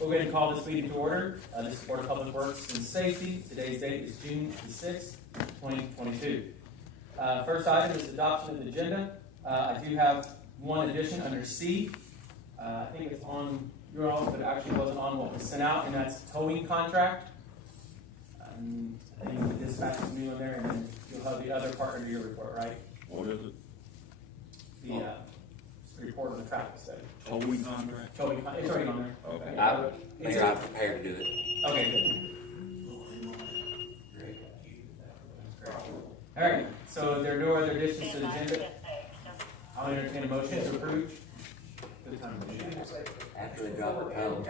We'll go ahead and call this meeting to order. This is Board of Public Works and Safety. Today's date is June the 6th, 2022. First item is adoption of the agenda. I do have one addition under C. I think it's on your own, but it actually wasn't on what was sent out, and that's towing contract. I think the dispatch is new in there, and then you'll have the other part under your report, right? What is it? The report of the traffic study. Towing contract? Towing, it's already on there. Okay. Mayor, I'm prepared to do it. Okay, good. All right, so there are no other additions to the agenda. I'll entertain a motion to approve. Good time. After they drop the pedal.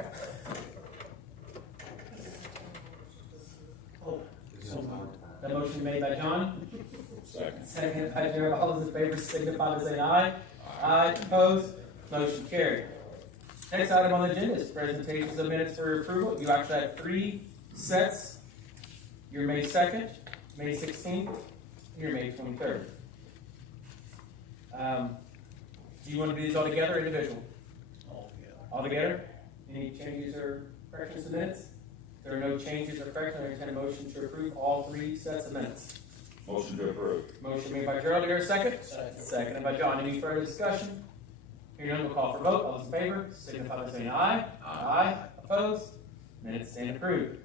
That motion made by John, Second. seconded by Gerald. All those in favor signify by saying aye. Aye, opposed, motion carried. Next item on the agenda is presentations of minutes for approval. You actually have 3 sets. Your May 2nd, May 16th, and your May 23rd. Do you want to do these all together or individual? All together. Any changes or corrections to minutes? If there are no changes or corrections, I entertain a motion to approve all 3 sets of minutes. Motion to approve. Motion made by Gerald. Here a second. Seconded by John. Any further discussion? Hearing none, we'll call for vote. All those in favor signify by saying aye. Aye. Opposed? Minutes stand approved.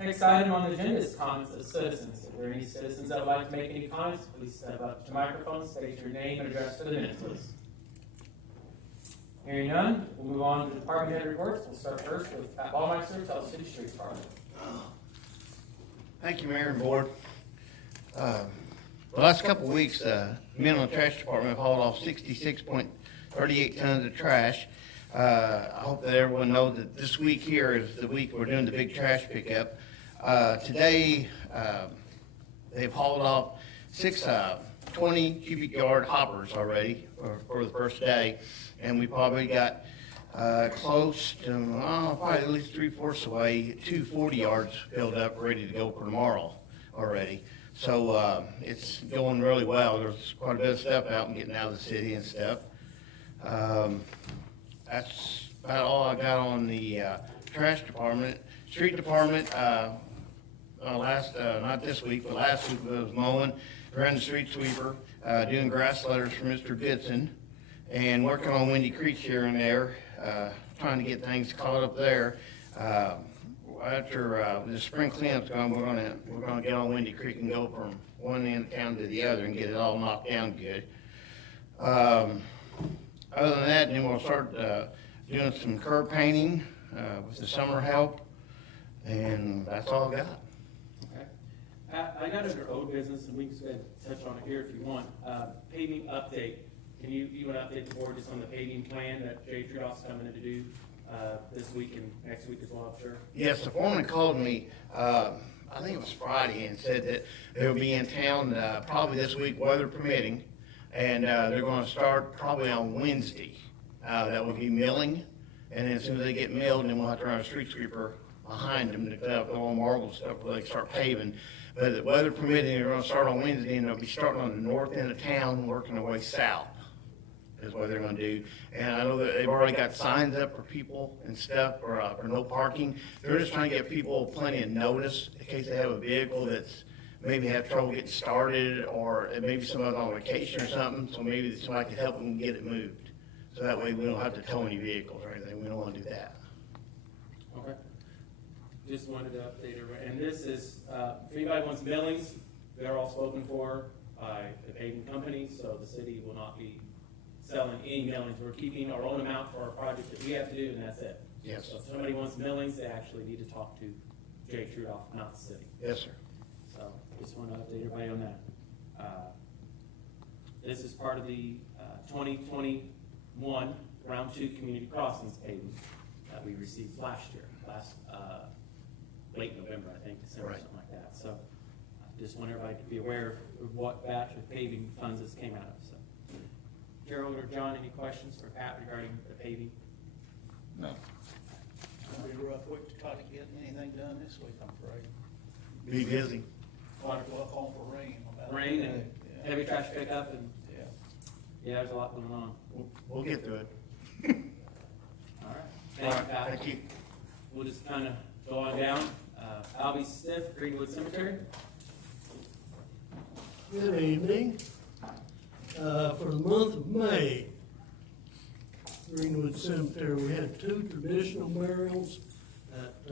Next item on the agenda is comments of citizens. If there are any citizens that would like to make any comments, please step up to the microphone, state your name and address for the minutes, please. Hearing none, we'll move on to department head reports. We'll start first with Pat Ballmeister, Tell City Street Department. Thank you, Mayor and Board. The last couple of weeks, men on the trash department have hauled off 66.38 tons of trash. I hope that everyone knows that this week here is the week we're doing the big trash pickup. Today, they've hauled off 6 20 cubic yard hoppers already for the first day, and we probably got close to, probably at least 3/4 away, 240 yards filled up, ready to go for tomorrow already. So it's going really well. There's quite a bit of stuff out and getting out of the city and stuff. That's about all I got on the trash department. Street department, not this week, but last week I was mowing, ran the street sweeper, doing grass letters for Mr. Goodson, and working on Windy Creek here and there, trying to get things caught up there. After the spring cleanup's gone, we're gonna get on Windy Creek and go from one end of town to the other and get it all knocked down good. Other than that, then we'll start doing some curb painting with the summer help, and that's all I got. Okay. Pat, I got under old business, and we can go ahead and touch on it here if you want. Paving update. Can you want to update the board just on the paving plan that Jay Trudoff's coming in to do this week and next week as well, I'm sure? Yes, the foreman called me, I think it was Friday, and said that they'll be in town probably this week, weather permitting, and they're going to start probably on Wednesday. That will be milling, and then as soon as they get milled, then we'll have to run a street sweeper behind them to clean up the old marble stuff where they start paving. But the weather permitting, they're going to start on Wednesday, and they'll be starting on the north end of town, working their way south, is what they're going to do. And I know that they've already got signs up for people and stuff for no parking. They're just trying to give people plenty of notice in case they have a vehicle that's maybe have trouble getting started, or maybe somebody's on vacation or something, so maybe somebody could help them get it moved. So that way we don't have to tow any vehicles or anything. We don't want to do that. Okay. Just wanted to update everybody. And this is, if anybody wants millings, they're all spoken for by the paving company, so the city will not be selling any millings. We're keeping our own amount for our project that we have to do, and that's it. Yes. So if somebody wants millings, they actually need to talk to Jay Trudoff, not the city. Yes, sir. So just want to update everybody on that. This is part of the 2021 Round 2 Community Crossings paving that we received last year, late November, I think, December, Right. something like that. So just want everybody to be aware of what batch of paving funds this came out of. So, Gerald or John, any questions for Pat regarding the paving? No. It'll be a rough week to try to get anything done this week, I'm afraid. Be busy. Like luck on for rain. Rain and Yeah. heavy trash pickup, and Yeah. yeah, there's a lot going on. We'll get through it. All right. Thank you, Pat. Thank you. we'll just kind of go on down. Albie Smith, Greenwood Cemetery. Good evening. For the month of May, Greenwood Cemetery, we had 2 traditional burials at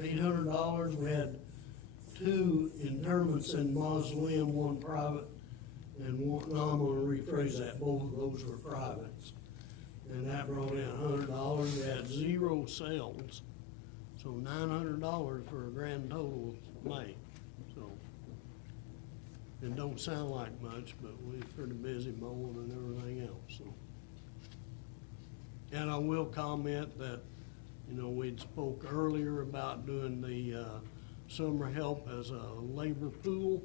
$800. We had 2 interments in mausoleum, 1 private and 1, no, I'm gonna rephrase that, both of those were privates. And that brought in $100. We had 0 sales, so $900 for a grand total of May. So it don't sound like much, but we're pretty busy mowing and everything else, so. And I will comment that, you know, we'd spoke earlier about doing the, summer help as a labor pool.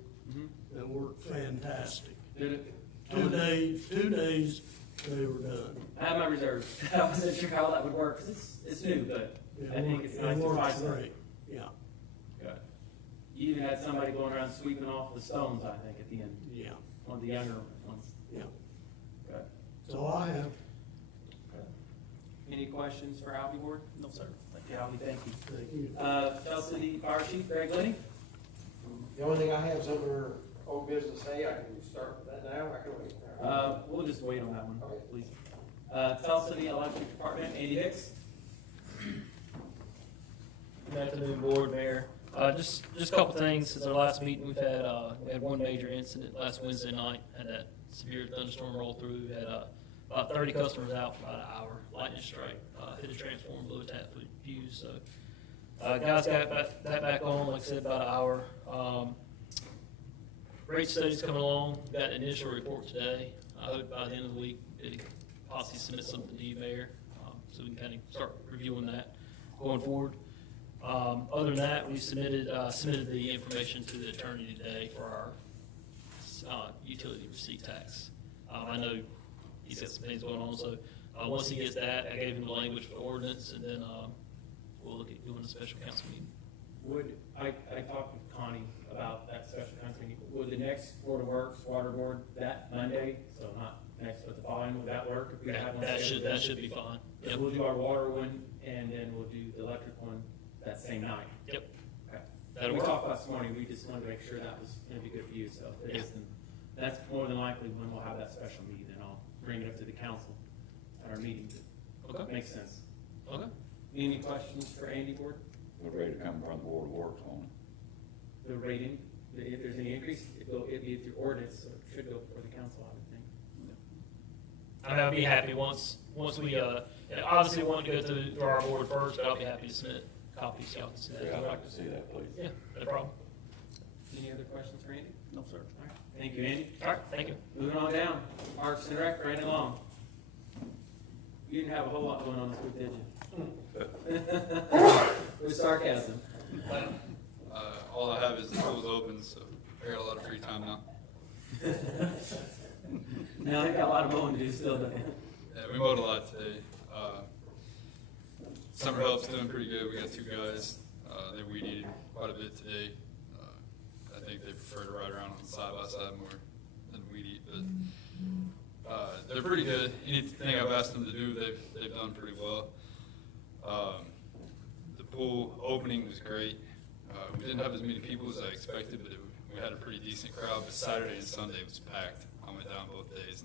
That worked fantastic. Did it? 2 days, they were done. I have my reserves. I wasn't sure how that would work, 'cause it's new, but I think it's nice It to try works something. great, yeah, Good. You even had somebody going around sweeping off the stones, I think, at the end, yeah, one of the younger ones. yeah. Good. So I have, Good. Any questions for Albie Ward? No, sir. Thank you, Albie, thank you. thank you. Tell City Fire Chief Greg Lenny. The only thing I have is under old business A, I can start with that now, I can wait. We'll just wait on that one, Okay. please. Tell City Electric Department, Andy Hicks. Good afternoon, Board, Mayor. Just a couple things. Since our last meeting, we had one major incident last Wednesday night. Had that severe thunderstorm roll through. We had about 30 customers out for about an hour. Lightning strike hit a transformer, blew a tap fuse. So guys got that back on, like I said, about an hour. Rate study's coming along. Got an initial report today. I hope by the end of the week, they possibly submit something to you, Mayor, so we can kind of start reviewing that going forward. Other than that, we submitted the information to the attorney today for our utility receipt tax. I know he's got some things going on, so once he gets that, I gave him the language for the ordinance, and then we'll look at doing a special council meeting. I talked with Connie about that special council meeting. Would the next Board of Works, Water Board, that Monday, so not next, but the following, would that work? If we have one scheduled? That should be fine. So Yep. we'll do our water one, and then we'll do the electric one that same night. Yep. Okay. That'll We work. talked last morning, we just wanted to make sure that was gonna be good for you, so if it Yeah. is, then that's more than likely when we'll have that special meeting, and I'll bring it up to the council at our meeting. Okay. Makes sense. Okay. Any questions for Andy Ward? We're ready to come from the Board of Works on The rating, if there's any increase, it'd be through ordinance, so it should go before the council, I would think. I'll be happy once we, obviously want to go through our board first, but I'll be happy to submit copies, so y'all can see it. that. Yeah, I'd like to see that, please. Yeah, no problem. Any other questions for Andy? No, sir. All right. Thank you, Andy. All right, thank you. Moving on down, Parks and Rec, Brandon Long. You didn't have a whole lot going on this week, did you? With sarcasm. All I have is the pool's open, so I got a lot of free time now. Now, they got a lot of mowing to do still, don't they? Yeah, we mowed a lot today. Summer help's doing pretty good. We got 2 guys. They weed eated quite a bit today. I think they prefer to ride around on the side-by-side more than weed eat, but they're pretty good. Anything I've asked them to do, they've done pretty well. The pool opening was great. We didn't have as many people as I expected, but we had a pretty decent crowd. But Saturday and Sunday was packed. I went down both days,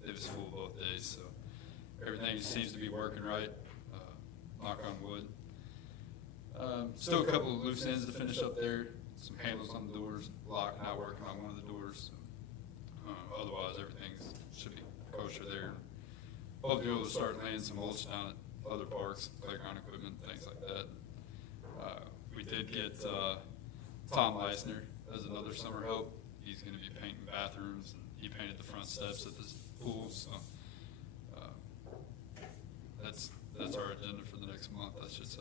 and it was full both days. So everything seems to be working right. Knock on wood. Still a couple of loose ends to finish up there. Some handles on the doors, lock not working on one of the doors. Otherwise, everything should be kosher there. Hope to be able to start laying some mulch down at other parks, playground equipment, things like that. We did get Tom Leisner as another summer help. He's going to be painting bathrooms, and he painted the front steps at the pool. So that's our agenda for the next month, I should say.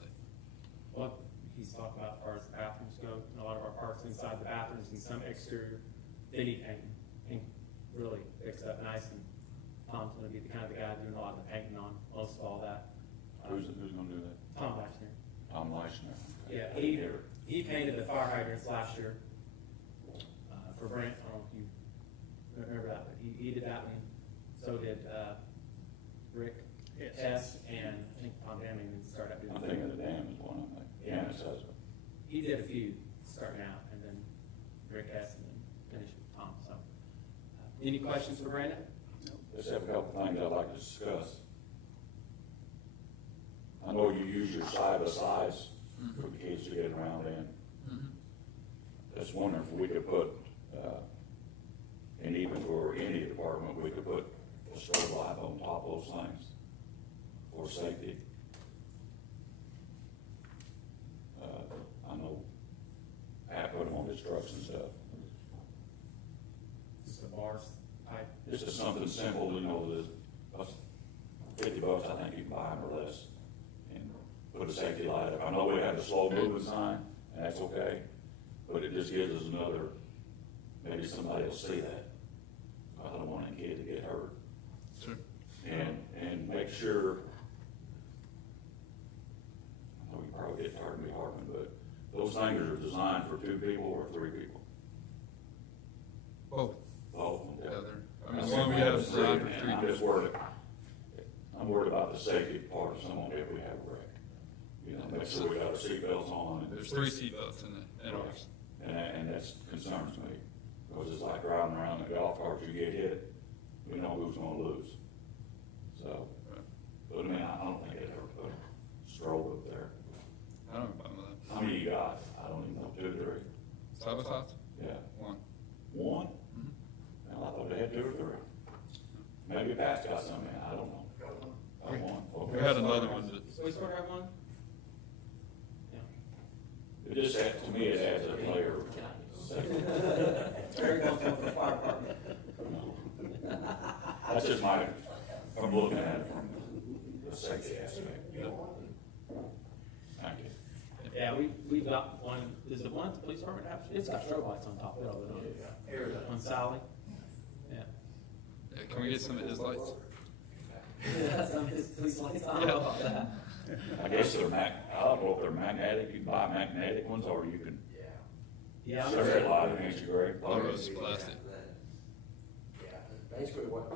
Well, he's talking about as far as the bathrooms go, and a lot of our parks inside the bathrooms and some exterior, they need painting. Pink really fixed up nice, and Tom's gonna be the kind of the guy doing a lot of the painting on most of all that. Who's gonna do that? Tom Leisner. Tom Leishner. Yeah, he painted the fire hydrants last year, for Brent, I don't know if you remember that, but he did that one, so did, Rick. Yes. Hess, and I think Tom Deming started out I'm doing. thinking the dam is one of them, yeah, his husband. He did a few starting out, and then Rick Hess, and then finished with Tom, so. Any questions for Brandon? Just have a couple things I'd like to discuss. I know you use your side-by-sides for the kids to get around in. Just wondering if we could put, and even for any department, we could put a strobe light on top of those things for safety. I know Pat put them on his trucks and stuff. Just the bars type. It's just something simple, you know, that's $50, I think you can buy them or less, and put a safety light up. I know we have a slow moving sign, and that's okay, but it just gives us another, maybe somebody will see that. I don't want any kid to get hurt. Sure. And make sure, I know you probably get tired of me harping, but those things are designed for 2 people or 3 people. Both. Oh, okay. Yeah, I mean, the one we have is designed for 3 I'm people. just worried about the safety part of someone if we have a wreck. You know, make sure we got our seatbelts on. There's 3 seatbelts in ours. And that concerns me, because it's like driving around in a golf cart, you get hit, we know who's gonna lose. So, but I mean, I don't think they'd ever put a strobe up there. I don't have a problem with that. How many you got? I don't even know, 2 or 3? Side by sides? Yeah. 1. 1? Well, I thought they had 2 or 3. Maybe Pat's got some in, I don't know. I won. We had another one that, So we sort of have one? It just adds, to me, it adds a layer of safety. Very comfortable for the fire department. That's just my, I'm looking at it from the safety aspect. Thank you. Yeah, we've got one, does the one at the police department have, it's got strobe lights on top of it, doesn't it? On Sally? Yeah. yeah, can we get some of his lights? Yeah, some of his police lights, I don't know about that. I guess they're I don't know if they're magnetic, you can buy magnetic ones, or you can Yeah, I'm set sure. a light against your grade. All of us plastic. Yeah, basically what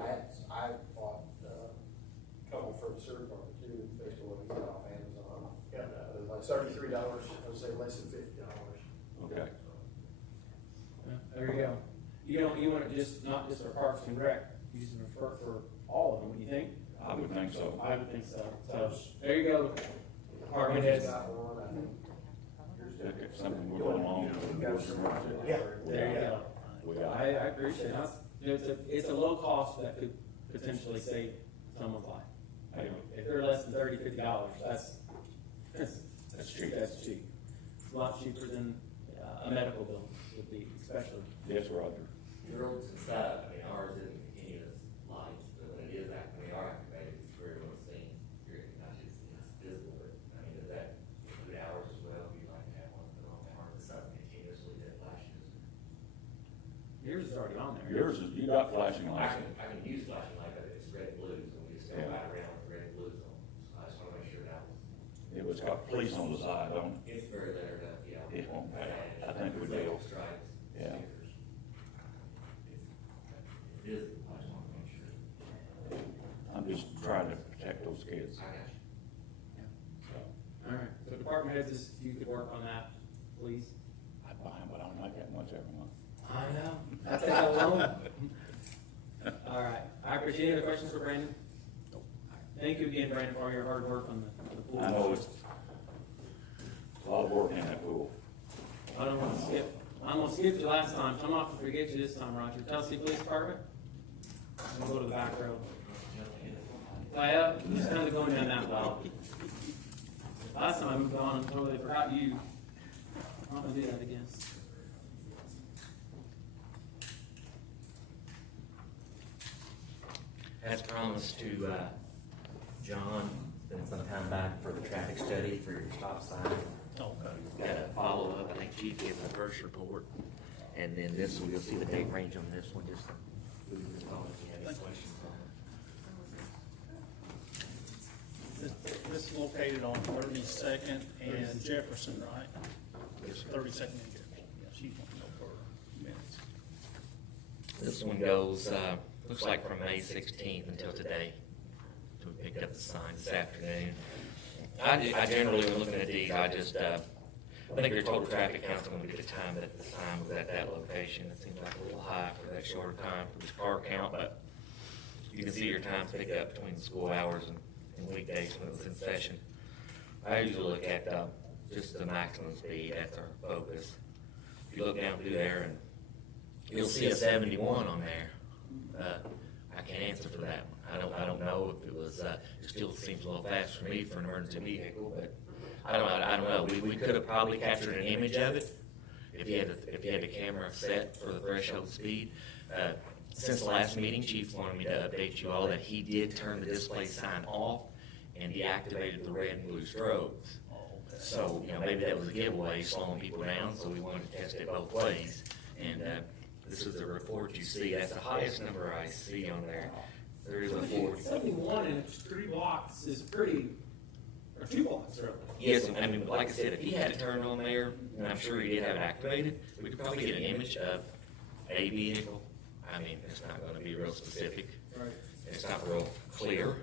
I bought, a couple for the sewer department too, basically what we got off Amazon. Got, it was like $33, I would say less than $50. Okay. Yeah, there you go. You want it just, not just for Parks and Rec, you just refer for all of them, what do you think? I would think so. I would think so. So, there you go, department heads. Got one, I think. If something we're going along. Yeah. There you go. We got I appreciate it. You know, it's a low cost that could potentially save someone's life. Hey, If they're less than $30, $50, that's cheap. That's cheap. It's a lot cheaper than a medical bill would be, especially. Yes, Roger. The roads and stuff, I mean, ours isn't continuous lights, but when it is, we are activated, it's very well seen. Not just, it's visible, but, I mean, does that include hours as well? You'd like to have one put on there, or is it something continuously that flashes? Yours is already on there. Yours is, you got flashing lights. I can use flashing light, but it's red and blues, and we just go Yeah. right around with red and blues on. So I just wanna make sure that was, It was got police on the side, don't it? it's very lettered up, yeah. It won't matter. I think we will. Stripes, Yeah. stickers. It is, I just wanna make sure. I'm just trying to protect those kids. I got you. All right, so department heads, if you could work on that, please. I buy them, but I don't like that much every month. I know. I think I will. All right, I appreciate any other questions for Brandon? Thank you again, Brandon, for all your hard work on the pool. I know it's a lot of work in that pool. I don't want to skip. I'm gonna skip you last time, so I'm not gonna forget you this time, Roger. Tennessee Police Department? I'm gonna go to the back row. Yeah, just kind of going down that well. Last time I moved on, I totally forgot you. I'm not gonna do that again. As promised to, John, it's been some time back for the traffic study for your stop sign. Got a follow-up, I think Chief gave the first report, and then this one, you'll see the date range on this one, just, if you have any questions on it. This is located on 32nd and Jefferson, right? 32nd and Jefferson, yeah, she's want to know for minutes. This one goes, looks like from May 16th until today. So we picked up the the sign this afternoon. I generally, when looking at these, I just, I think their total traffic count's gonna be the time that the sign was at that location. It seems like a little high for that shorter time for this car count, but you can see your times pick up between the school hours and weekdays when it was in session. I usually look at, just the maximum speed, that's our focus. If you look down through there and you'll see a 71 on there. I can't answer for that one. I don't know if it was, it still seems a little fast for me for an emergency vehicle, but I don't know. We could have probably captured an image of it if you had the camera set for the threshold speed. Since the last meeting, Chief wanted me to update you all that he did turn the display sign off and deactivated the red and blue strobes. So, maybe that was a giveaway, slowing people down, so we wanted to test it both ways. And this is the report you see. That's the highest number I see on there. There is a 40. 71 in 3 blocks is pretty, or 2 blocks, really. Yes, I mean, like I said, if he had it turned on there, and I'm sure he did have it activated, we could probably get an image of a vehicle. I mean, it's not going to be real specific. Right. It's not real clear,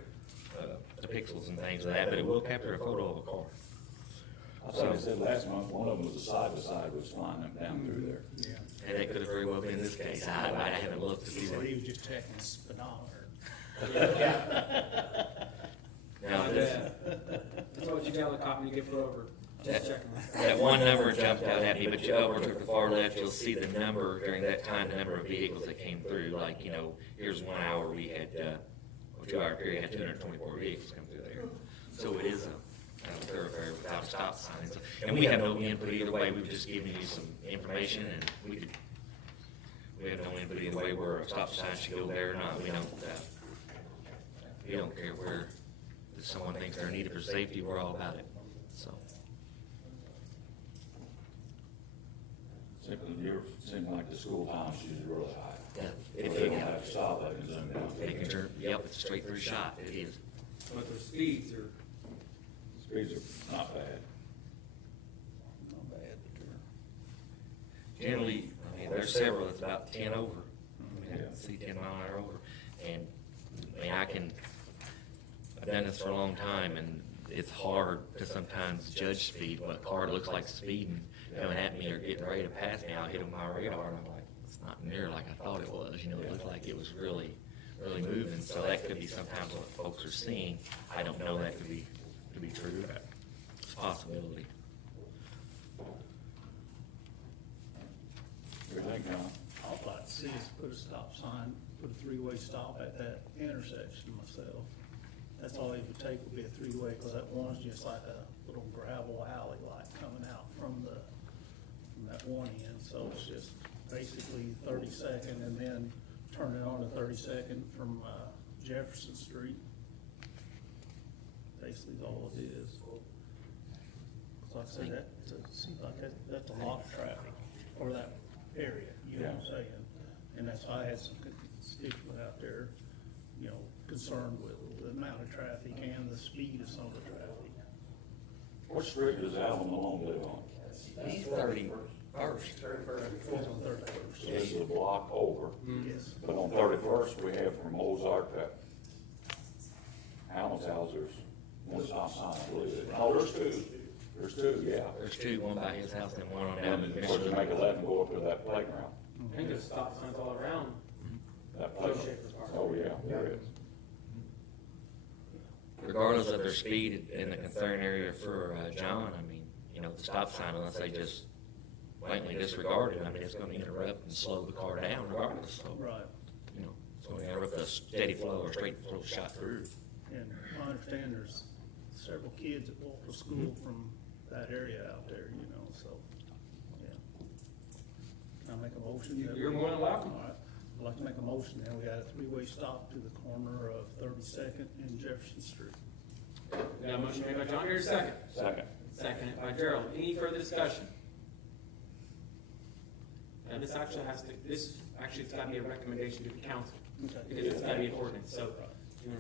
the pixels and things like that, but it will capture a photo of a car. I thought I said last month, one of them was a side-by-side was flying up down through there. Yeah. And that could have very well been this case. I haven't looked to see So that. he was just checking his speedometer. Now, this, That's what you got on the copy you get put over. Just checking. that one number jumped out at me, but you over to the far left, you'll see the number during that time, the number of vehicles that came through. Like, here's 1 hour we had, 2 hour period had 224 vehicles come through there. So it is a thoroughfare without a stop sign. And we have no input either way. We've just given you some information, and we have no input either way where a stop sign should go there or not. We don't care where if someone thinks they're needed for safety. We're all about it. So. Seemed like the school time should be really high. Yeah, If they don't have to stop, they can zoom down. They can turn, yep, it's a straight through shot. It is. But their speeds are, Speeds are not bad. Not bad, Generally, I mean, there's several that's about 10 over. I mean, I Yeah. see 10 mile an hour over. And, I mean, I've done this for a long time, and it's hard to sometimes judge speed. What car looks like speeding coming at me or getting ready to pass me, I'll hit on my radar, and I'm like, it's not near like I thought it was. It looked like it was really, really moving. So that could be sometimes what folks are seeing. I don't know that to be true. It's a possibility. What do you think, John? I'd like to see us put a stop sign, put a 3-way stop at that intersection myself. That's all it would take would be a 3-way, because that one's just like a little gravel alley like coming out from that one end. So it's just basically 32nd and then turning on to 32nd from Jefferson Street. Basically is all it is. So like I said, seems like that's a lot of traffic for that area, you know what I'm saying? And that's why I had some constituents out there, concerned with the amount of traffic and the speed of some of the traffic. What street does Alvin Malone live on? He's 31st. It's on 31st. This is a block over. Yes. But on 31st, we have from Mozart to Allen's house, there's one stop sign, I believe. No, there's two. There's two, yeah. There's two, one by his house and one on And down then, in of course, you make a left and go up to that playground. I think there's stop signs all around. That playground. Oh, yeah, there is. Regardless of their speed in the concern area for John, I mean, the stop sign, unless they just blatantly disregard it, I mean, it's going to interrupt and slow the car down regardless. So, Right. it's going to interrupt a steady flow or straight flow shot through. And I understand there's several kids that walk to school from that area out there, so, yeah. Can I make a motion? that You're we- more than welcome. All right. I'd like to make a motion that we got a 3-way stop to the corner of 32nd and Jefferson Street. We got a motion made by John, here's a second. Second. Seconded by Gerald. Any further discussion? And this actually it's gotta be a recommendation to the council, Okay. because it's gotta be an ordinance, so you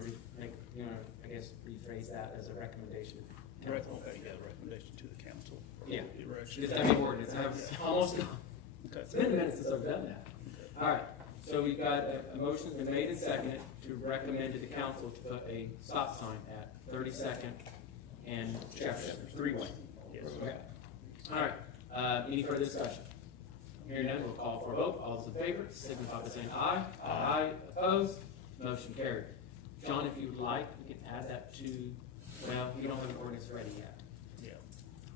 wanna rephrase that as a recommendation to the council? Okay, yeah, recommendation to the council. Yeah. Direction. It's gotta be an ordinance, I've almost, Okay. it's been a minute since I've done that. All right, so we've got a motion's been made and seconded to recommend to the council to put a stop sign at 32nd and Jefferson, three-way. Yes. Okay. All right, any further discussion? Hearing none, we'll call for a vote. All those in favor, signify by saying aye. Aye. Opposed? Motion carried. John, if you would like, we can add that to, well, we don't have an ordinance ready yet. Yeah.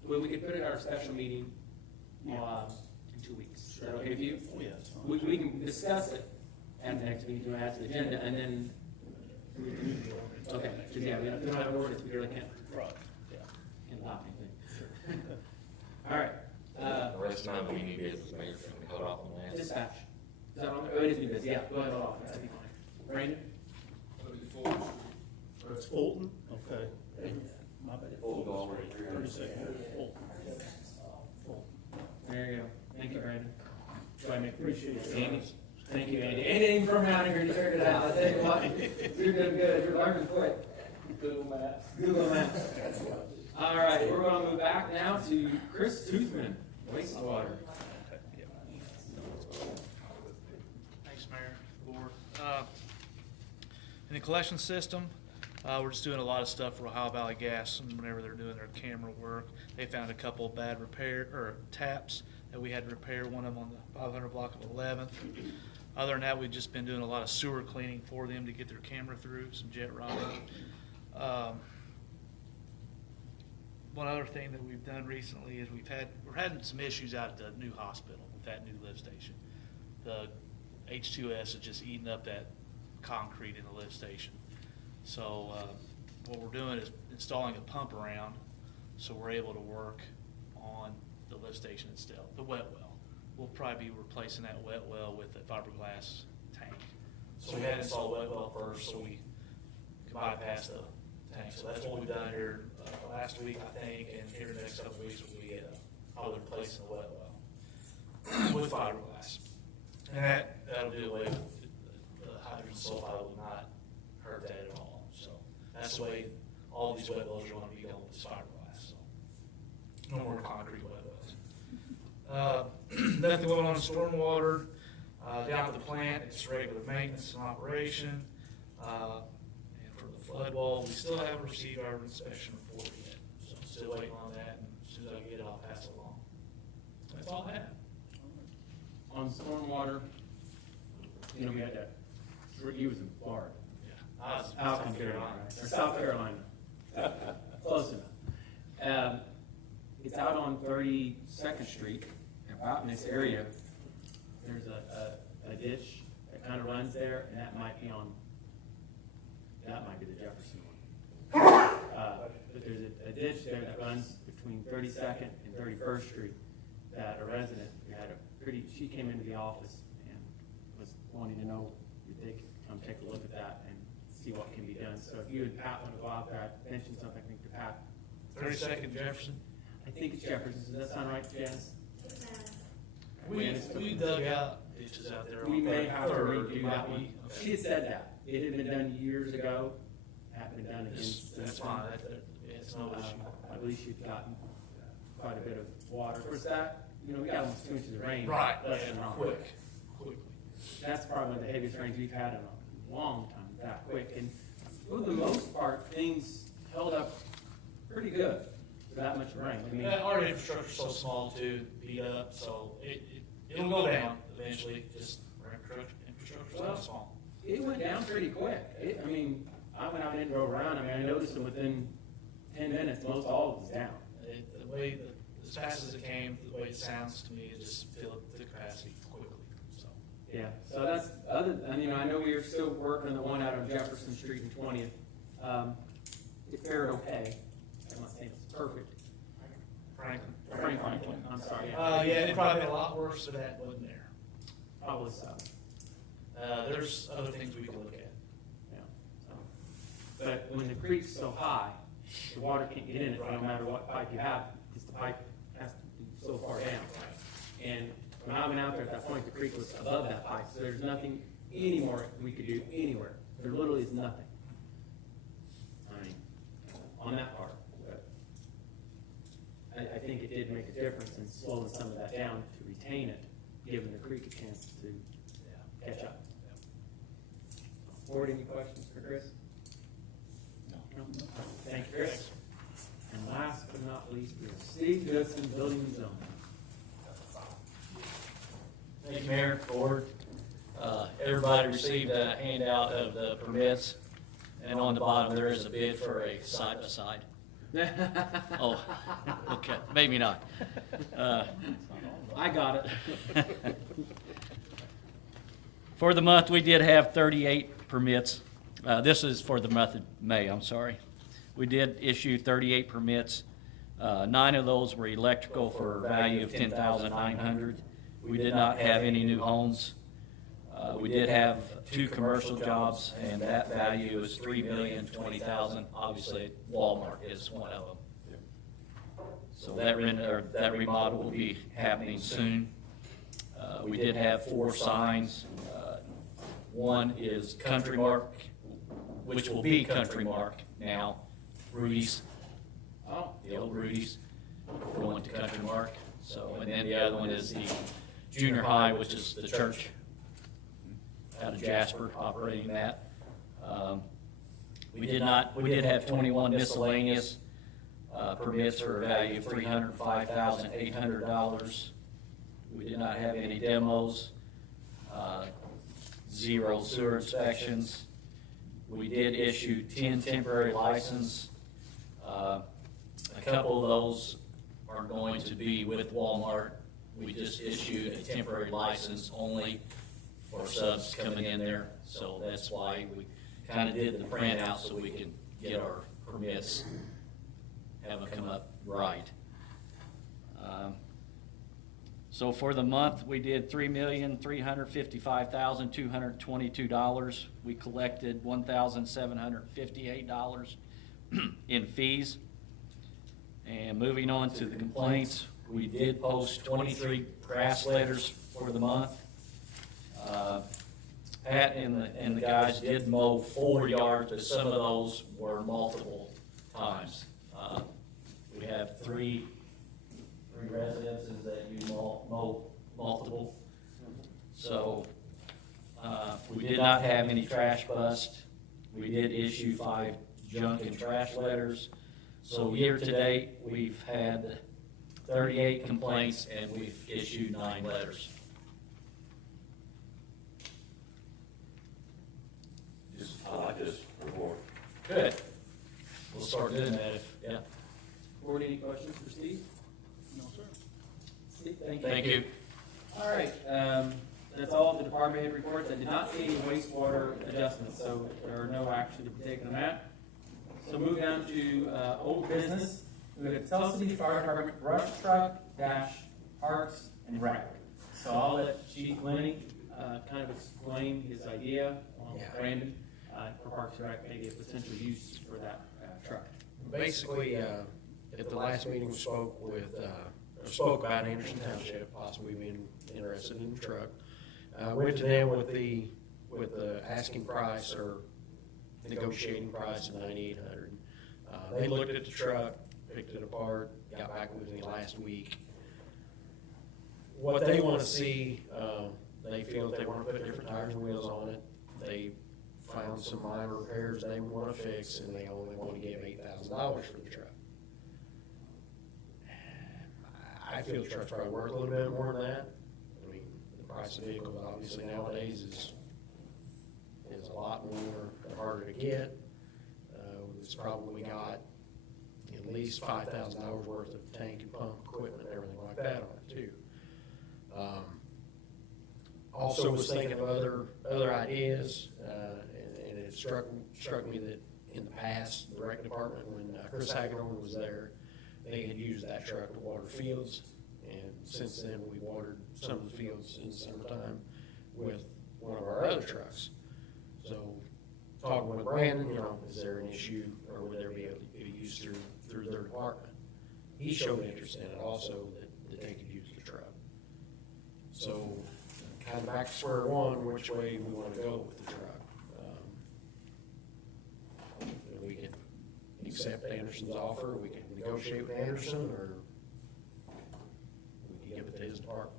Well, we could put it at our special meeting, in 2 weeks. Is that okay with you? Oh, yes. We can discuss it at the next meeting, to add to the agenda, and then, okay, because, yeah, we don't have an ordinance, we really can't Right, yeah. adopt anything. All right, The rest of my meeting business, Mayor, can we hold off on that? dispatch. Is that on, oh, it is new business, yeah, go ahead, hold off, that'd be fine. Brandon? It's Fulton? Okay. My bad. Fulton's already 32nd. Fulton. Fulton. There you go, thank you, Brandon. Do I make, Appreciate it. Andy? Thank you, Andy. Anything from out here, you figured it out, I tell you what, you're doing good, you're learning quick. Google Maps. Google Maps. All right, we're gonna move back now to Chris Toothman, wastewater. Thanks, Mayor, Board. In the collection system, we're just doing a lot of stuff for Ohio Valley Gas, and whenever they're doing their camera work, they found a couple of bad taps that we had to repair, one of them on the 500 block of 11th. Other than that, we've just been doing a lot of sewer cleaning for them to get their camera through, some jet rotting. One other thing that we've done recently is we're having some issues out at the new hospital with that new lift station. The H2S is just eating up that concrete in the lift station. So what we're doing is installing a pump around so we're able to work on the lift station itself, the wet well. We'll probably be replacing that wet well with a fiberglass tank. So we had to install the wet well first so we could bypass the tank. So that's what we've done here last week, I think, and here in the next couple of weeks we'll be probably replacing the wet well with fiberglass. And that'll do away with the hydrogen sulfide, will not hurt that at all. So that's the way all these wet wells are going to be going with this fiberglass. So no more concrete wet wells. Nothing going on in stormwater. Down at the plant, it's regular maintenance and operation. And for the flood wall, we still haven't received our inspection report yet. So I'm still waiting on that, and as soon as I get it, I'll pass it along. That's all I have. On stormwater, you know, we had that, you was in Florida. Yeah. I was Out in Carolina, or South Carolina. Close enough. It's out on 32nd Street, about in this area. There's a ditch that kind of runs there, and that might be the Jefferson one. But there's a ditch there that runs between 32nd and 31st Street that a resident she came into the office and was wanting to know if they could come take a look at that and see what can be done. So if you and Pat want to go out there, I mentioned something, I think, to Pat. 32nd Jefferson. I think it's Jefferson. Does that sound right, Janice? We dug out ditches out there. We on may have to 33rd. redo Might that be- one. okay. She had said that. It had been done years ago. Hadn't been done again. That's fine. It's no issue. I believe she'd gotten quite a bit of water. Of course, that, you know, we got almost 2 inches of rain. Right, Less and than wrong. quickly. That's probably one of the heaviest rains we've had in a long time, that quick. And for the most part, things held up pretty good for that much rain. I mean, Our infrastructure's so small too, beat up, so it'll go down eventually, just our infrastructure's so small. it went down pretty quick. I mean, I went out and drove around. I mean, I noticed it within 10 minutes, most all of it was down. The way, as fast as it came, the way it sounds to me, it just filled the capacity quickly, so. Yeah, so that's I know we are still working on the one out on Jefferson Street and 20th. It fared okay. I'm not saying it's perfect. Franklin, I'm sorry. Yeah, it probably been a lot worse if that wasn't there. Probably so. There's other things we can look at. Yeah. So, but when the creek's so high, the water can't get in it no matter what pipe you have, because the pipe has to be so far down. And when I went out there at that point, the creek was above that pipe, so there's nothing anymore we could do anywhere. There literally is nothing. I mean, on that part. But I think it did make a difference in slowing some of that down to retain it, giving the creek a chance to catch up. Board, any questions for Chris? No. Thank Steve Goodson, Building and Zoning. Thank you, Mayor, Board. Everybody received a handout of the permits, and on the bottom, there is a bid for a side-by-side. Oh, okay, maybe not. I got it. For the month, we did have 38 permits. This is for the month of May, I'm sorry. We did issue 38 permits. 9 of those were electrical for a value of $10,900. We did not have any new homes. We did have 2 commercial jobs, and that value is $3,020,000. Obviously, Walmart is one of them. So that remodel will be happening soon. We did have 4 signs. One is Country Mark, which will be Country Mark now. Rudy's, the old Rudy's, going to Country Mark. So, and then the other one is the junior high, which is the church out of Jasper operating that. We did have 21 miscellaneous permits for a value of $305,800. We did not have any demos, 0 sewer inspections. We did issue 10 temporary licenses. A couple of those are going to be with Walmart. We just issued a temporary license only for subs coming in there. So that's why we kind of did the printout so we could get our permits, have them come up right. So for the month, we did $3,355,222. We collected $1,758 in fees. And moving on to the complaints, we did post 23 grass letters for the month. Pat and the guys did mow 4 yards, but some of those were multiple times. We have three residences that you mow multiple. So we did not have any trash bust. We did issue 5 junk and trash letters. So year to date, we've had 38 complaints and we've issued 9 letters. I like this report. Good. We'll start doing that yeah. Board, any questions for Steve? No, sir. Steve, thank you. Thank you. All right, that's all the department head reports. I did not see any wastewater adjustments, so there are no action to be taken on that. So moving on to old business, we have a Tell City Fire Department brush truck dash Parks and Rec. So I'll let Chief Lenny kind of explain his idea along with Brandon for Parks and Rec, maybe a potential use for that truck. Basically, at the last meeting, we spoke about Anderson Township possibly being interested in the truck. Went to them with the asking price or negotiating price of $9,800. They looked at the truck, picked it apart, got back with me last week. What they want to see, they feel that they want to put different tires and wheels on it. They found some minor repairs they want to fix, and they only want to give $8,000 for the truck. I feel the truck's probably worth a little bit more than that. I mean, the price of vehicles obviously nowadays is a lot more harder to get. It's probably got at least $5,000 worth of tank and pump equipment and everything like that on it too. Also was thinking of other ideas, and it struck me that in the past, the rec department, when Chris Hagedorn was there, they had used that truck to water fields, and since then we watered some of the fields in the summertime with one of our other trucks. So talking with Brandon, is there an issue, or would there be a use through their department? He showed interest in it also, that they could use the truck. So kind of back to square one, which way we want to go with the truck. We can accept Anderson's offer, we can negotiate with Anderson, or we can give it to his department.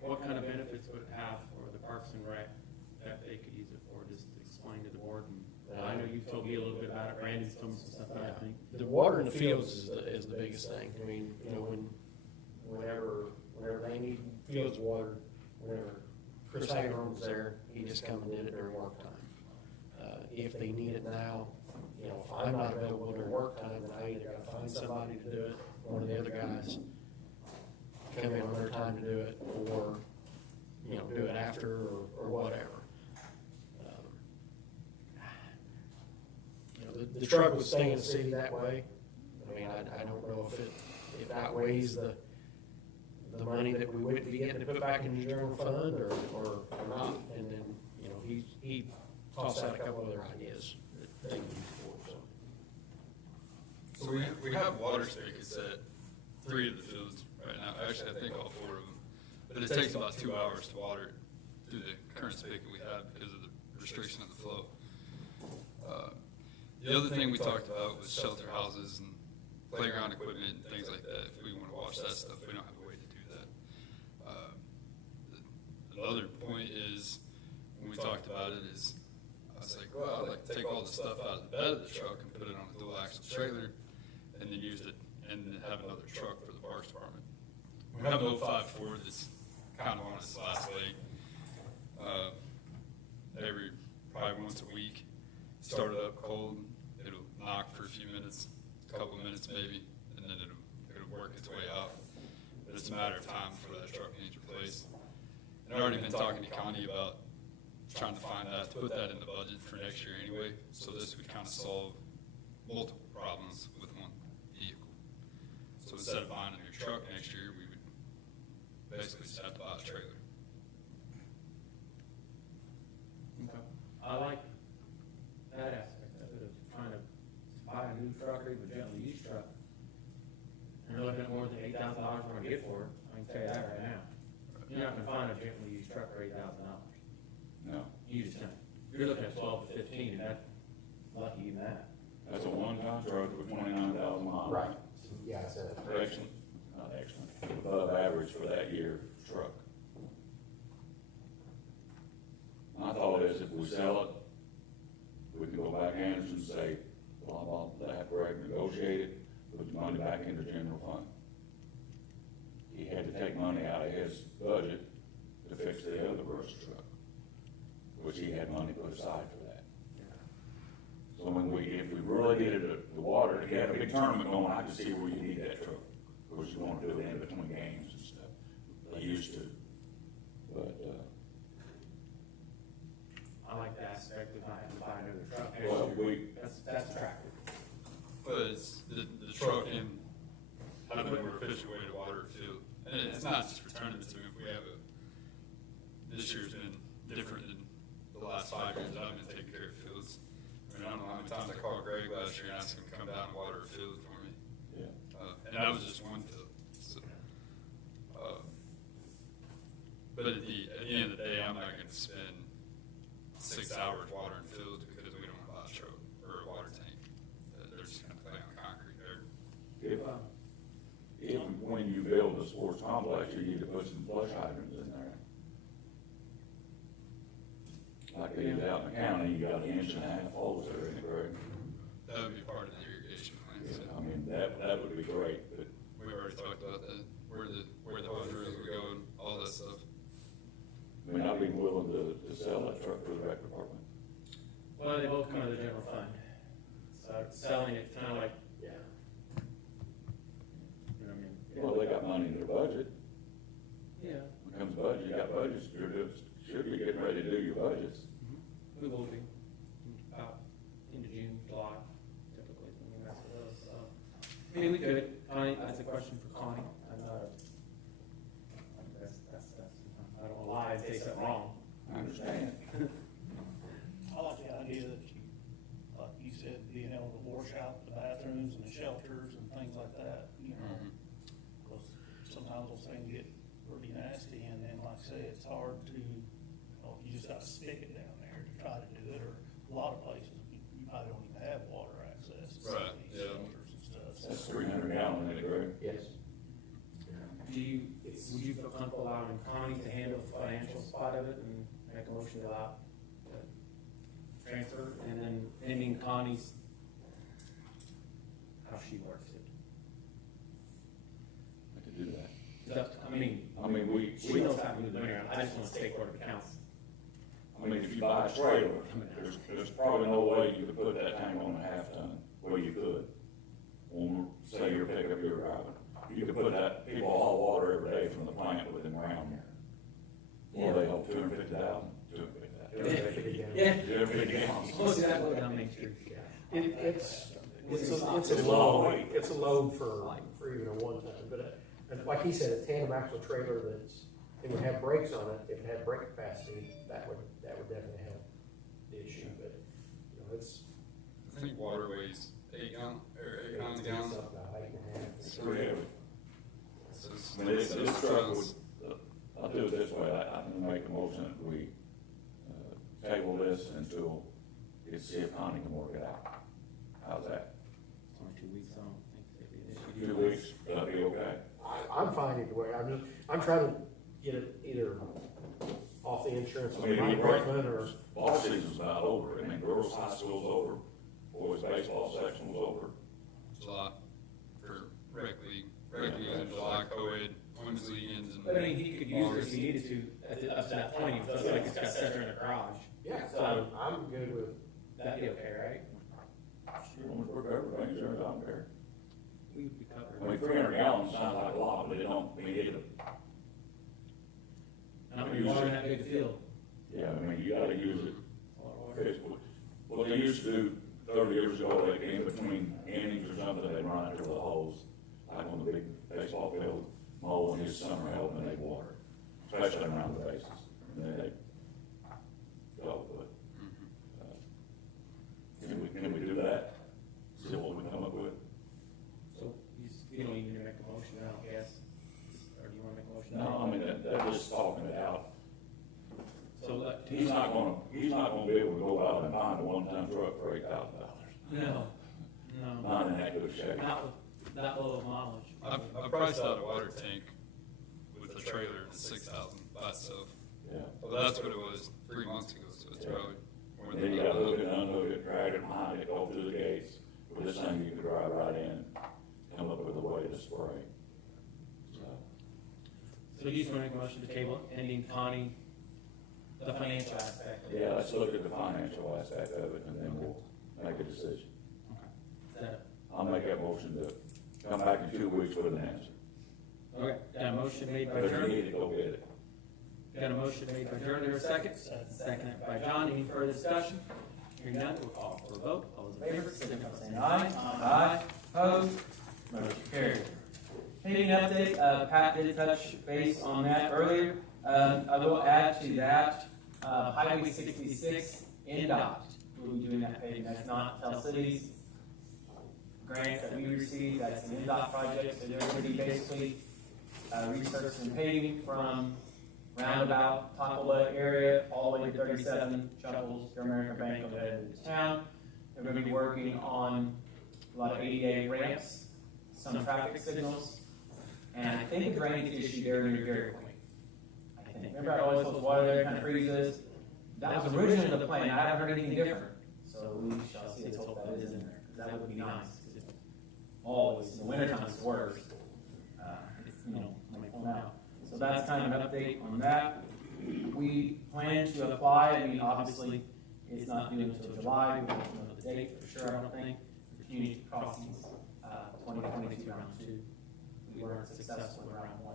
What kind of benefits would it have for the Parks and Rec that they could use it for? Just explain to the board. And I know you've told me a little bit about it, Brandon. Randy's told me some stuff about it, I think. The water in the fields is the biggest thing. I mean, you know, whenever they need fields watered, whenever Chris Hager was there, he just come and did it during work time. If they need it now, you know, if I'm not available during work time, then I either gotta find somebody to do it, one of the other guys come in on their time to do it, or, you know, do it after or whatever. You know, the truck would stay in the city that way. I mean, I don't know if it outweighs the money that we wouldn't be getting to put back in the general fund or not. And then, you know, he tossed out a couple other ideas that they can use for, so. So we have water spigots at 3 of the fields right now. Actually, I think all 4 of them. But it takes about 2 hours to water through the current spigot we have because of the restriction of the flow. The other thing we talked about was shelter houses and playground equipment and things like that. If we want to watch that stuff, we don't have a way to do that. Another point is, when we talked about it, is I was like, well, I'd like to take all the stuff out of the bed of the truck and put it on a dual axle trailer and then use it and then have another truck for the parks department. We have an 05 Ford that's kind of on its last leg. Probably once a week, start it up cold, it'll knock for a few minutes, a couple of minutes maybe, and then it'll work its way out. But it's a matter of time before that truck needs replaced. And I've already been talking to Connie about trying to find that, to put that in the budget for next year anyway, so this would kind of solve multiple problems with one vehicle. So instead of buying a new truck next year, we would basically just have to buy a trailer. Okay. I like that aspect of it, of trying to buy a new truck or even a gently used truck. And you're looking at more than $8,000 we're gonna get for it, I can tell you that right now. You're not gonna find a gently used truck for $8,000. No, You just can't. You're looking at 12 to 15, and that's lucky even that. that's a one-ton truck with 29,000 miles. Right. Yeah, it's a. Excellent, not excellent, above average for that year truck. My thought is if we sell it, we can go back to Anderson and say, blah, blah, that, correct, negotiate it, put the money back into general fund. He had to take money out of his budget to fix the other brush truck, which he had money put aside for that. So when if we really needed the water, to have a big tournament going, I could see where you need that truck. Of course, you want to do it in between games and stuff. They used to. But, I like the aspect of not having to buy another truck. well, That's attractive. But it's the truck and having a more efficient way to water a field. And it's not just for tournaments. I mean, if we have this year's been different than the last 5 years that I've been taking care of fields. I mean, I don't know how many times I called Greg last year and asked him to come down and water a field for me. yeah. And that was just one field. So, but at the end of the day, I'm not going to spend 6 hours watering fields because we don't have a truck or a water tank. They're just going to play on concrete there. If when you build a sports complex, you need to put some flush hydrants in there. Like they use out in the county, you got 1.5 inch holes there, isn't it, Greg? That would be part of the irrigation plan. So I mean, that would be great, but we've already talked about that, where the hose drills would go and all that stuff. I mean, I'd be willing to sell that truck to the rec department. Well, they both come out of the general fund. So selling it's kind of like, yeah. You know what I mean? Well, they got money in their budget. Yeah. When it comes budget, you got budgets, should be getting ready to do your budgets. We will be, about into June, July, typically, when we mess with those, so. I mean, we could, Connie, that's a question for Connie, I'm not a, I don't wanna lie and say something wrong. I understand. I like the idea that you, like you said, being able to wash out the bathrooms and the shelters and things like that, you know. Because sometimes those things get pretty nasty, and then, like I say, it's hard to, you just gotta stick it down there to try to do it, or a lot of places, you probably don't even have water access. to some of Right, these yeah. shelters and stuff, so. That's 300 gallon, isn't it, Greg? Yes. Would you feel comfortable allowing Connie to handle the financial spot of it and make a motion to allow transfer, and then pending Connie's she works it. I could do that. I I mean, she knows how to move the money around, I just want to take where it counts. I mean, if you buy a trailer, there's probably no way you could put that tank on a half ton, well, you could. On, say your pickup you're driving, you could put that, people haul water every day from the plant within ground there. Well, they hold 250,000, 250,000. Yeah. 250 gallons. Most of that load on Main Street. It's a load, it's a load for even a one ton, but like he said, a tandem axle trailer it would have brakes on it, if it had brake capacity, that would definitely help the issue, but, you know, it's. I think water weighs 8 pounds a gallon. Something about 8.5. It's pretty heavy. So it's- I mean, this it's truck would, trucks. I'll do it this way, I can make a motion that we, table this until, see if Connie can work it out. How's that? It's only 2 weeks, I don't think it'd be an issue. 2 weeks, that'll be okay? I'm fine either way, I'm trying to get it either off the insurance I on mean, my we- equipment or. Ball season's about over, I mean, girls' high school's over, boys' baseball section's over. July for rec league. Rec league is in July, co-ed, women's league ends in. But I mean, he could use it if he needed to, up to that point, he feels like it's got set in a garage. Yeah, So- I'm good with. That'd be okay, right? Sure, almost work everything, sure, I don't care. We would be covered. I mean, 300 gallons sounds like a lot, but it don't, I mean, And I'm water in that big field. yeah, I mean, you gotta use it. It's what they used to do 30 years ago, like in between innings or something, they'd run it to the hose, like on the big baseball field, mow in his summer help and they'd water, especially around the bases. And then they'd go, but, can we do that? See what we come up with? So you don't even need to make a motion, I don't guess. Or do you want to make a motion? No, I mean, they're just talking it out. So He's not gonna be able to go out and find a one-ton truck for $8,000. No, Not in that good shape. not with that low of mileage. I priced out a water tank with a trailer at 6,000 by itself. Yeah. Well, that's what it was 3 months ago, so it's Yeah. probably more And than then you gotta that. hook it, unhook it, drag it behind it, go through the gates. With this thing, you can drive right in, come up with a way to spray. So you just want to make a motion to table it, ending Connie, the financial aspect of it. Yeah, let's look at the financial aspect of it, and then we'll make a decision. Is that- I'll make that motion to come back in 2 weeks with an answer. Okay, got a motion made by But you Jeremy, need to go get it. got a motion made by Jeremy, there a second? Seconded by John, any further discussion? Hearing none, we'll call for a vote, all those in favor, signify by saying aye. Aye. Opposed? Motion carried. Paving update, Pat did touch base on that earlier. I will add to that, Highway 66, NDOT will be doing that paving, that's not Tell Cities grant that we received, that's an NDOT project, so they're going to be basically researching paving from roundabout, Toccoa area, all the way to 37, Chuckles, your American Bank, over there into town. They're going to be working on a lot of ADA ramps, some traffic signals, and I think a drainage issue there near Dairy Queen. I think, remember I always thought water there kind of freezes? That was originally the plan, I haven't heard anything different. So we shall see, let's hope that is in there, because that would be nice. 'Cause it's always, in the wintertime it's worse. It's, like pulled out. So that's kind of an update on that. We plan to apply, I mean, obviously, it's not due until July, we don't know the date for sure, I don't think. For community crossings, 2022 round 2. We weren't successful in round 1.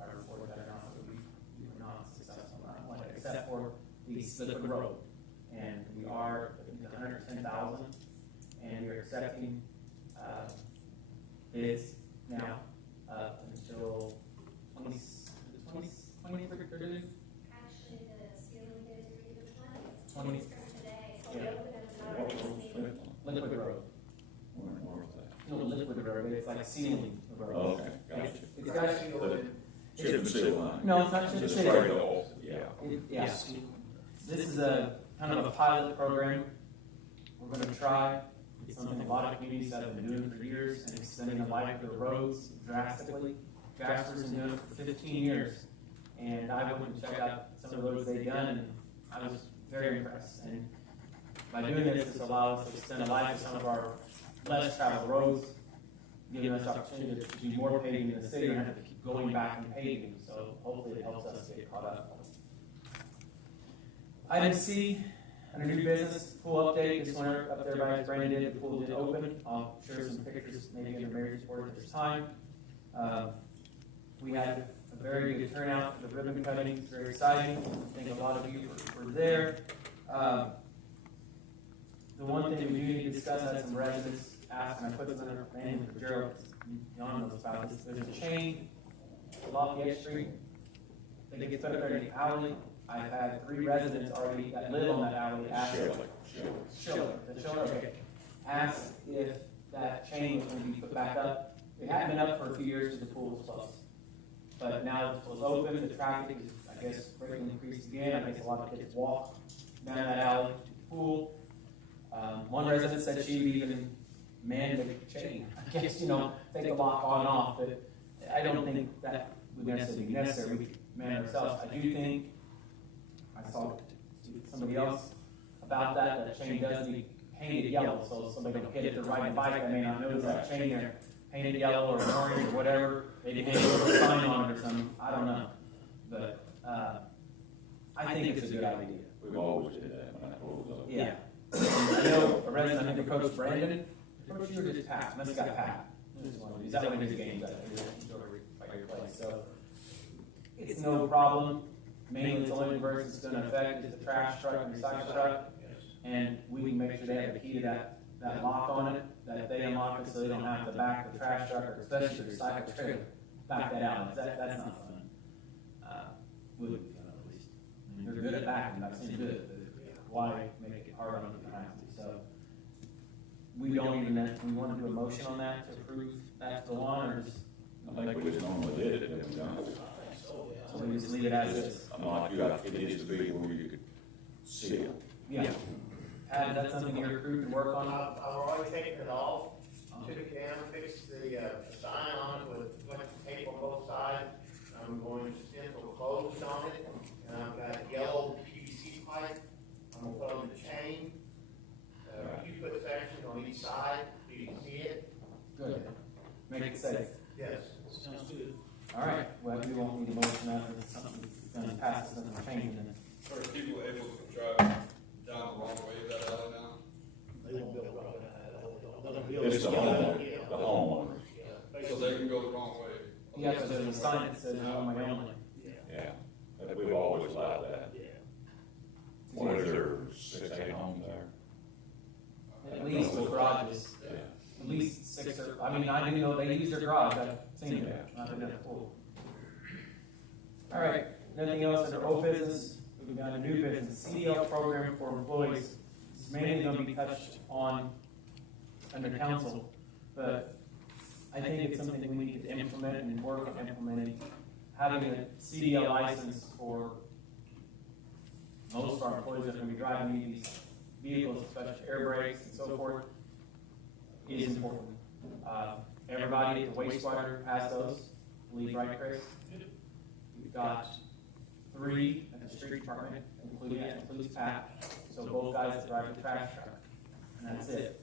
I reported that or not, but we were not successful in round 1, except for the Slippery Road. And we are at 110,000, and we are accepting bids now until 20 for due? Actually, the ceiling bids are either 20. from today, so Yeah. we open them tomorrow. Liquid Road. Where was that? No, Liquid Road, it's like sealing the road. Oh, okay, gotcha. It's actually, Chip and seal line. no, it's not chip and Just seal. spray it off, yeah. Yeah. This is a kind of a pilot program. We're gonna try. It's something a lot of communities have been doing for years and extending the life of the roads drastically. Jasper's been doing it for 15 years. And I went and checked out some of the roads they've done and I was very impressed. And by doing this, this allows us to extend the life of some of our less traveled roads, giving us opportunity to do more paving in the city and have to keep going back and paving, so hopefully it helps us get caught up. Item C, under new business, pool update, this one up there by Brandon did, the pool did open, I'll share some pictures maybe under Mayor's report if there's time. We had a very good turnout for the ribbon cutting, it's very exciting, I think a lot of you were there. The one thing we do need to discuss, I had some residents ask, and I put this under Brandon for Gerald, John knows about this, there's a chain, Lafayette Street, they get put up there in the alley. I've had 3 residents already that live on that alley ask, ask if that chain was going to be put back up. It hadn't been up for a few years because the pool was closed. But now the pool's open, the traffic is, I guess, greatly increased again. I guess a lot of kids walk down that alley to the pool. One resident said she would even man the chain. I guess, take the lock on and off, but I don't think that would necessarily be necessary. We could man it ourselves. I do think, I saw somebody else about that chain does need painted yellow, so somebody don't hit it, they're riding a bike, I may not notice that chain there, painted yellow or orange or whatever, maybe hang a little sign on it or something, I don't know. But, I think it's a good idea. We've always did that when that pool was open. Yeah. I know a resident, I think approached Brandon, approached you or just Pat, unless he got Pat. Is that one of his games, by your place, so. It's no problem. Mainly, it's only person it's going to affect is the trash truck and recycle truck, and we can make sure they have a key to that lock on it, that they unlock it so they don't have to back the trash truck, or especially the recycle trailer, back that out. That's not fun. Wouldn't be fun, at least. They're good at backing, I've seen good, but why make it hard on them if you have to? So we don't even, we want to do a motion on that to approve that to go on, or just I think we just normally did it, and we done it. so we just leave it as is. I'm like, it needs to be where you could see it. Yeah. Pat, is that something your crew can work on? I've already taken it off, took it down, fixed the sign on it with a bunch of tape on both sides. I'm going to stencil closed on it, and I've got yellow PVC pipe. I'm gonna put on the chain, Q-foot section on each side, so you can see it. Good. Make it safe. Yes. Sounds good. All right, well, we won't need a motion after something going to pass, it's going to change, and Are people able to drive down the wrong way of that alley now? They won't be able to run that. It's the homeowner. So they can go the wrong way? yeah, so there's a sign that says, no, my only. Yeah, but we've always allowed that. Yeah. What is there, 6, 8 homes there? At least with garages, Yeah. at least 6 or, I mean, I do know they use their garage, I've seen it, not been in a pool. All right, nothing else under old business, moving on to new business, CDL program for employees. It's mainly going to be touched on under council, but I think it's something we need to implement and work on implementing. Having a CDL license for most of our employees that are going to be driving these vehicles, especially air brakes and so forth, is important. Everybody at the wastewater has those, I believe, right, Chris? We've got 3 at the street department, including, that includes Pat, so both guys that drive the trash truck, and that's it.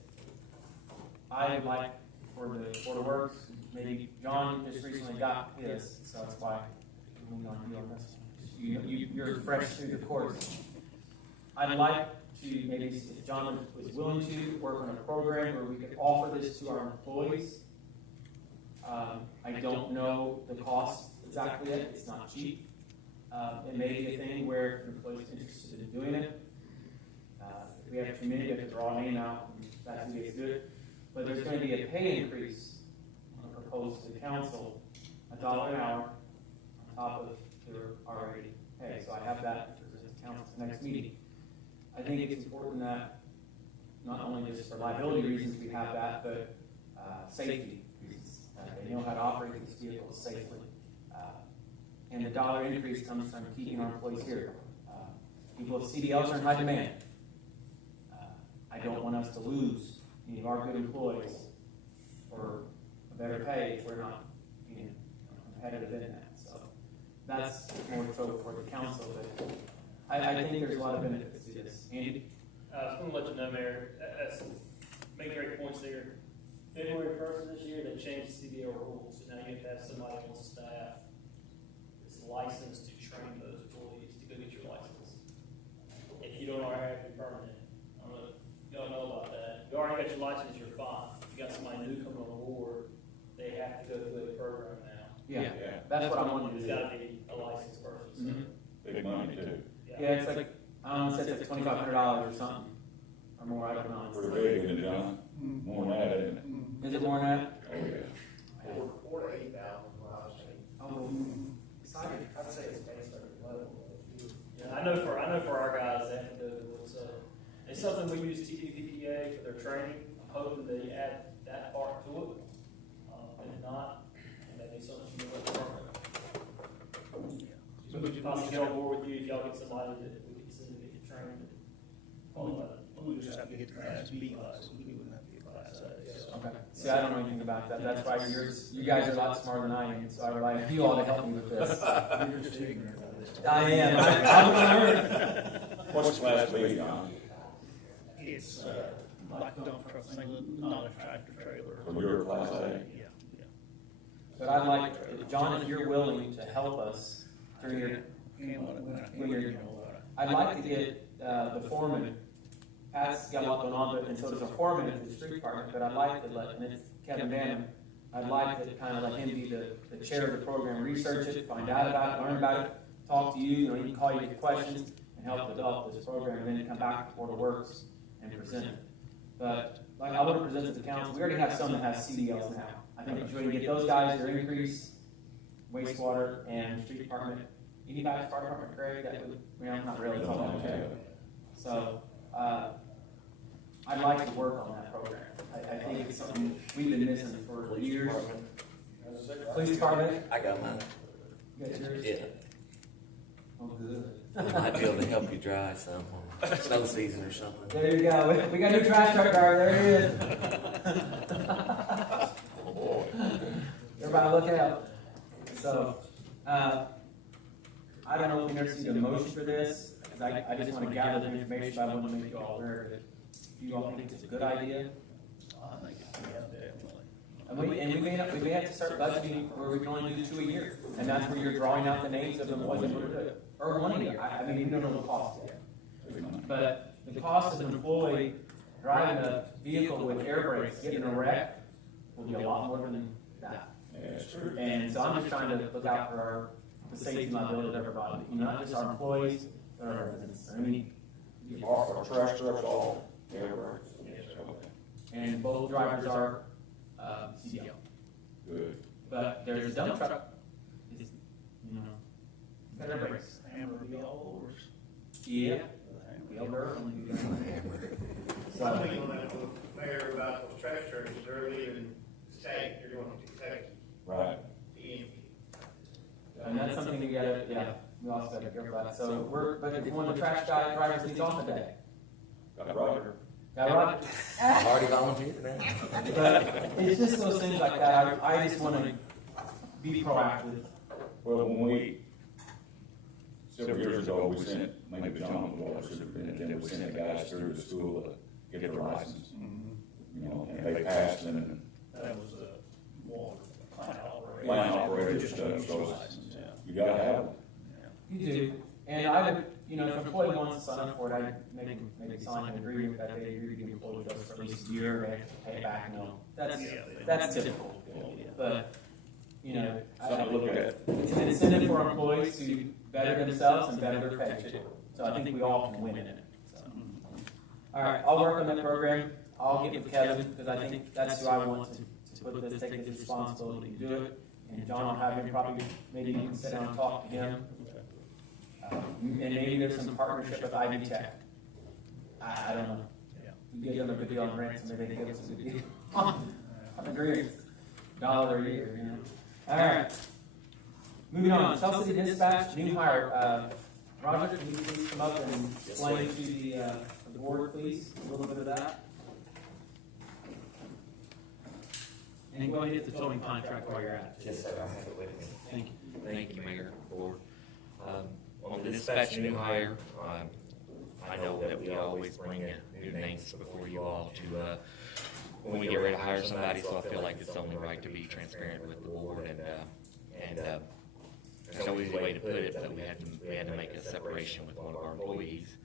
I would like for the Board of Works, maybe John just recently got his, so that's why I'm moving on to you on this. You're fresh through the course. I'd like to, maybe if John was willing to, work on a program where we could offer this to our employees. I don't know the cost exactly yet, it's not cheap. It may be a thing where if an employee's interested in doing it, if we have community, if it's draw a name out, that's gonna be good. But there's gonna be a pay increase proposed to the council, $1 an hour on top of their already pay. So I have that for the council's next meeting. I think it's important that not only just for liability reasons we have that, but safety reasons. They know how to operate these vehicles safely. And the dollar increase comes from keeping our employees here. People with CDLs are in high demand. I don't want us to lose any of our good employees for a better pay if we're not being competitive in that. So that's more so for the council, but I think there's a lot of benefits to this. Andy? I just want to let you know, Mayor, make great points there. February first of this year, they changed the CDL rules, so now you have to have somebody on staff that's licensed to train those employees to go get your license. If you don't already have your permit, I don't know if y'all know about that. If you already got your license, you're fine. If you got somebody new coming on board, they have to go through a program now. Yeah, Yeah. that's what I wanted to It's do. gotta be a licensed person, Mhm. Big money too. so. Yeah, it's like, I don't know, it's like $2,500 or something, or more, I don't know. Pretty big, isn't it, John? More than that, isn't it? Is it more than that? Oh, yeah. Four to 8,000, well, I was saying. Oh, excited. I'd say it's based on your level. Yeah, I know for our guys, they have to do it, so, it's something we use TDPA for their training, I'm hoping they add that part to it. If not, maybe something you can work on. So would you possibly get on board with you if y'all get somebody that we can send to get trained? We just have to get the Class B license, we wouldn't have to get Class A, so. Okay. See, I don't know anything about that. That's why you guys are a lot smarter than I am, so I rely on you all to help me with this. You're just ignorant of this. I am. I'm gonna learn. What's Class B, John? It's, like dump truck thing, not a tractor trailer. From your Class A? Yeah, yeah. But I'd like, John, if you're willing to help us through your, I'd like to get the foreman. Pat's got a lot going on, and so there's a foreman at the street department, but I'd like to let, and it's Kevin Banham, I'd like to kind of let him be the chair of the program, research it, find out about it, learn about it, talk to you, he can call you, get questions, and help develop this program, and then come back to Board of Works and present it. But, like, I want to present to the council, we already have some that have CDLs now. I think if we can get those guys, their increase, wastewater, and street department, anybody, fire department, Greg, that would, well, not really, it's all okay. So, I'd like to work on that program. I think it's something we've been missing for years. Police department? I got mine. You got yours? Yeah. Oh, good. I might be able to help you dry some on snow season or something. There you go. We got a new trash truck driver. There he is. Oh, boy. Everybody look out. So, I don't know if we never see the motion for this, because I just want to gather the information, but I want to make you all aware of it. Do you all think it's a good idea? I think, yeah, definitely. And we may have to start budgeting where we can only do 2 a year, and that's where you're drawing out the names of the ones that we're doing. Or 1 a year. I mean, we don't know the cost yet. But the cost of an employee driving a vehicle with air brakes, getting a wreck, will be a lot more than that. Yeah, it's true. And so I'm just trying to look out for the safety and liability of everybody, not just our employees, but our residents. I mean, Our trash trucks all, yeah, right. Okay. and both drivers are CDL. Good. But there's a dump truck, it's, got air brakes. Hammer will be all over us. Yeah. We all learn when we go. One thing on that, Mayor, about those trash trucks, they're leaving the state, they're going to Kentucky, Right. the And that's something we gotta, we also gotta be careful about. So but if one of the trash guy drivers needs off today. Got Roger. Got right? I've already volunteered now. But it's just those things like that. I just wanna be proactive. Well, when we, several years ago, we sent, maybe John was superintendent, we sent the guys through the school to get their license. You know, and they passed and That was a water plant operator. Plant operator Just stuff, a so- license, yeah. you gotta have them. You do. And I would, if an employee wants to sign up for it, I'd maybe sign an agreement that they agree to be employed with us for at least a year, they have to pay it back, that's typical. But, Something to look at. it's an incentive for our employees to better themselves and better their pay too. So I think we all can win in it. So. All right, I'll work on that program. I'll get with Kevin, because I think that's who I want to put this, take this responsibility to do it. And John will have him probably, maybe you can sit down and talk to him. And maybe there's some partnership with Ivy Tech. I don't know. We give them a good deal on rent, so maybe they give us a good deal. I agree. $1 a year, All right. Moving on, South City Dispatch, new hire. Roger, can you please come up and explain to the board, please, a little bit of that? And go ahead and hit the towing contract while you're at it. Yes, sir, I have it with me. Thank you. Thank you, Mayor, Board. On the dispatch new hire, I know that we always bring new names before you all to, when we get ready to hire somebody, so I feel like it's only right to be transparent with the board, and there's no easy way to put it, but we had to make a separation with one of our employees,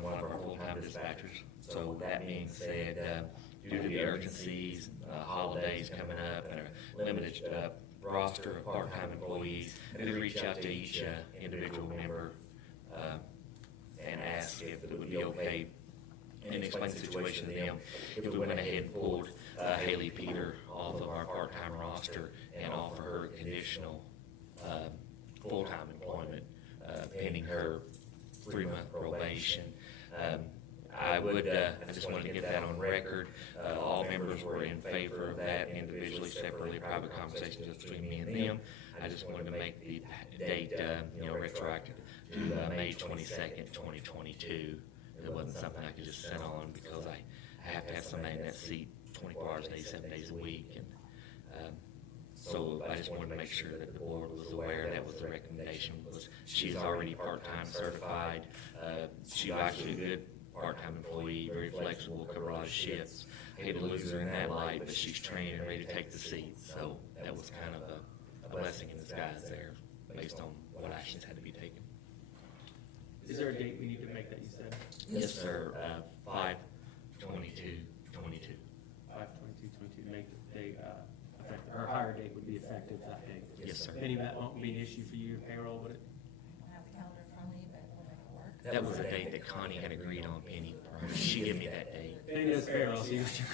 one of our full-time dispatchers. So that being said, due to the urgencies, holidays coming up, and a limited roster of part-time employees, we reach out to each individual member and ask if it would be okay, and explain the situation to them if we went ahead and pulled Haley Peter off of our part-time roster and offer her conditional full-time employment pending her 3-month probation. I just wanted to get that on record. All members were in favor of that, individually, separately, private conversations just between me and them. I just wanted to make the date, retroactive to May 22nd, 2022. It wasn't something I could just sit on because I have to have somebody in that seat 24 hours a day, 7 days a week. And so I just wanted to make sure that the board was aware that was the recommendation. Was she's already part-time certified. She's actually a good part-time employee, very flexible, cover a lot of shifts. Hate to lose her in that light, but she's trained and ready to take the seat. So that was kind of a blessing in disguise there, based on what actions had to be taken. Is there a date we need to make that you said? Yes, sir. 5/22/22. 5/22/22, make the date, effective, her hire date would be effective that date. Yes, sir. Penny, that won't be an issue for you, payroll, would it? I don't have the calendar in front of me, but we'll make it work. That was a date that Connie had agreed on, Penny. She gave me that date. Penny does payroll, so you what you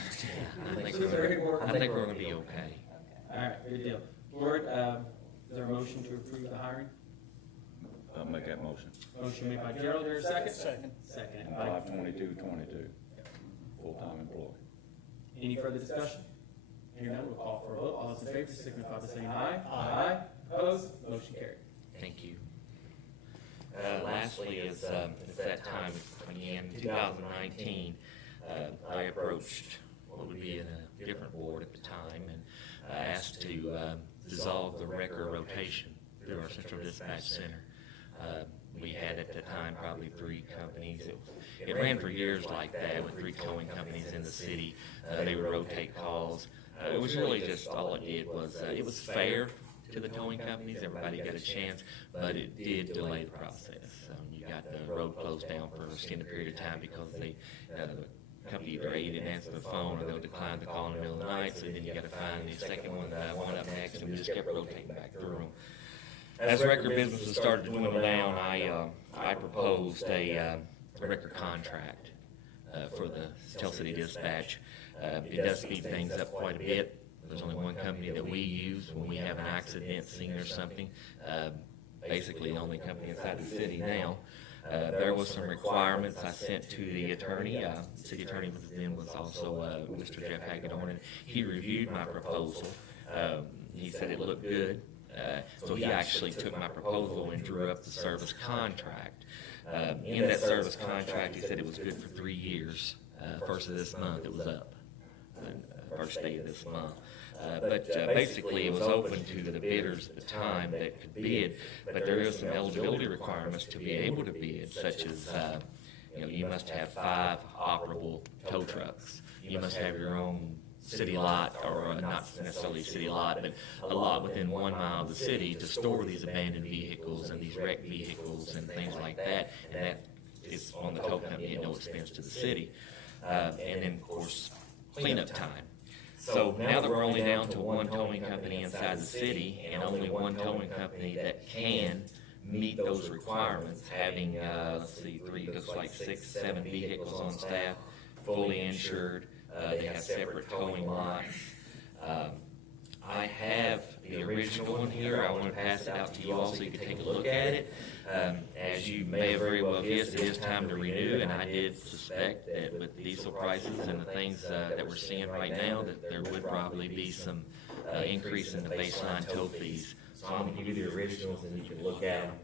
I think we're gonna be okay. All right, good deal. Board, is there a motion to approve the hiring? I'll make that motion. Motion made by Gerald, there a second? Second. Second. And 5/22/22, full-time employee. Any further discussion? Hearing none, we'll call for a vote. All those in favor signify by saying aye. Aye. Opposed? Motion carried. Thank you. Lastly, it's that time again, 2019, I approached what would be a different board at the time and asked to dissolve the record rotation through our central dispatch center. We had at the time probably 3 companies. It ran for years like that with 3 towing companies in the city. They would rotate calls. It was really just all it did was it was fair to the towing companies. Everybody got a chance, but it did delay the process. You got the road closed down for an extended period of time because the company either A, didn't answer the phone, or they'll decline the call in the middle of the night. So then you got to find the second one up next, and we just kept rotating back through them. As record businesses started to dwindle down, I proposed a record contract for the Tell City Dispatch. It does speed things up quite a bit. There's only one company that we use when we have an accident scene or something. Basically, the only company inside the city now. There was some requirements I sent to the attorney. City attorney was also Mr. Jeff Hagedorn, and he reviewed my proposal. He said it looked good. So he actually took my proposal and drew up the service contract. In that service contract, he said it was good for 3 years. First of this month, it was up. First day of this month. But basically, it was open to the bidders at the time that could bid, but there is some eligibility requirements to be able to bid, such as, you must have 5 operable tow trucks. You must have your own city lot, or not necessarily city lot, but a lot within 1 mile of the city to store these abandoned vehicles and these wrecked vehicles and things like that. And that is on the tow company at no expense to the city. And then, of course, cleanup time. So now that we're only down to 1 towing company inside the city and only 1 towing company that can meet those requirements, having, 3, looks like 6, 7 vehicles on staff, fully insured, they have separate towing lots. I have the original one here. I want to pass it out to you all so you can take a look at it. As you may have very well guessed, it is time to renew, and I did suspect that with diesel prices and the things that we're seeing right now, that there would probably be some increase in the baseline tow fees. So I'm going to give you the originals, and you can look at them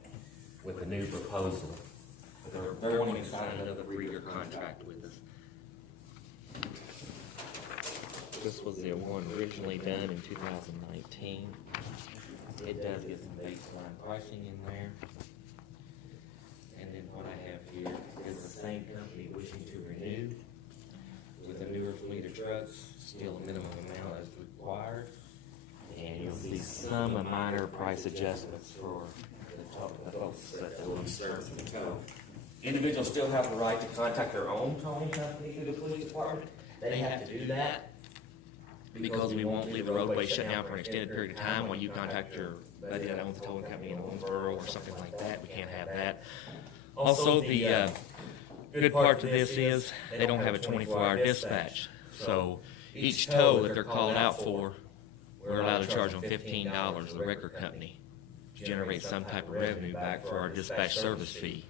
with the new proposal. They're wanting to sign another 3-year contract with us. This was the one originally done in 2019. It does get some baseline pricing in there. And then what I have here is the same company wishing to renew with the newer fleet of trucks, still a minimum amount as required. And you'll see some minor price adjustments for the folks that will be servicing the tow. Individuals still have the right to contact their own towing company through the police department. They have to do that because we won't leave the roadway shut down for an extended period of time while you contact your buddy that owns the towing company in Owensboro or something like that. We can't have that. Also, the good part to this is they don't have a 24-hour dispatch. So each tow that they're called out for, we're allowed to charge them $15, the record company, to generate some type of revenue back for our dispatch service fee.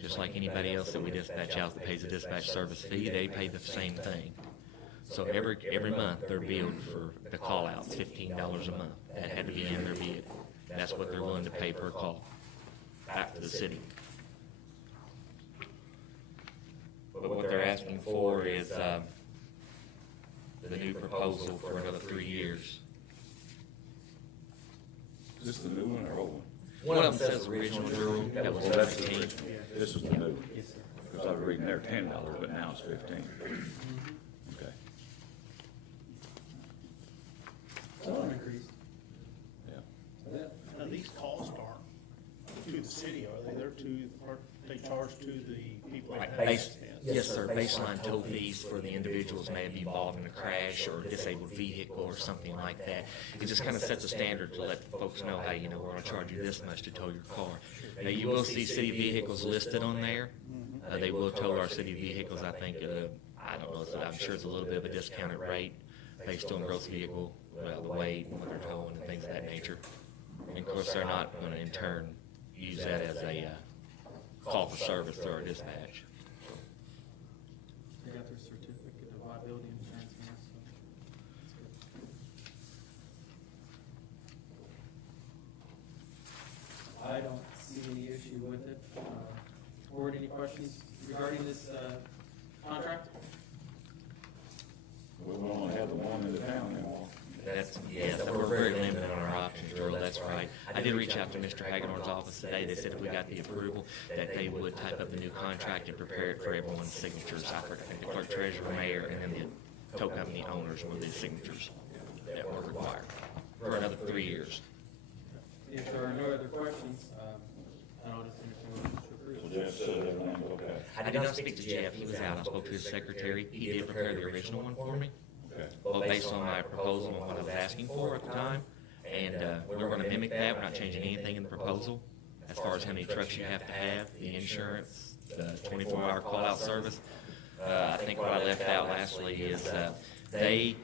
Just like anybody else that we dispatch out that pays a dispatch service fee, they pay the same thing. So every month they're billed for the call outs, $15 a month. That had to be in their bid. That's what they're willing to pay per call back to the city. But what they're asking for is the new proposal for another 3 years. Is this the new one or old one? One of them says original Durham, that was Oh, that's the 15. original. This is the new one. Because I was reading there $10, but now it's 15. Okay. Some increase. Yeah. Now, these costs aren't to the city, are they? They're they charge to the people that have accidents? Yes, sir. Baseline tow fees for the individuals may be involved in a crash or a disabled vehicle or something like that. It just kind of sets a standard to let folks know, hey, we're going to charge you this much to tow your car. Now, you will see city vehicles listed on there. They will tow our city vehicles, I think, I don't know, I'm sure it's a little bit of a discounted rate based on gross vehicle, the weight and what they're towing and things of that nature. And of course, they're not going to in turn use that as a call for service through our dispatch. They got their certificate of liability insurance now, so that's good. I don't see any issue with it. Board, any questions regarding this contract? We only have the one in the town anymore. We're very limited on our options, Earl, that's right. I did reach out to Mr. Hagedorn's office today. They said if we got the approval, that they would type up the new contract and prepare it for everyone's signatures. I think the clerk, treasurer, mayor, and then the tow company owners were the signatures that were required for another 3 years. If there are no other questions, I'll just entertain a motion to approve. So Jeff said everything's okay. I did not speak to Jeff. He was out. I spoke to his secretary. He did prepare the original one for me. Okay. Well, based on my proposal and what I was asking for at the time, and we're going to mimic that. We're not changing anything in the proposal as far as how many trucks you have to have, the insurance, the 24-hour call-out service. I think what I left out lastly is they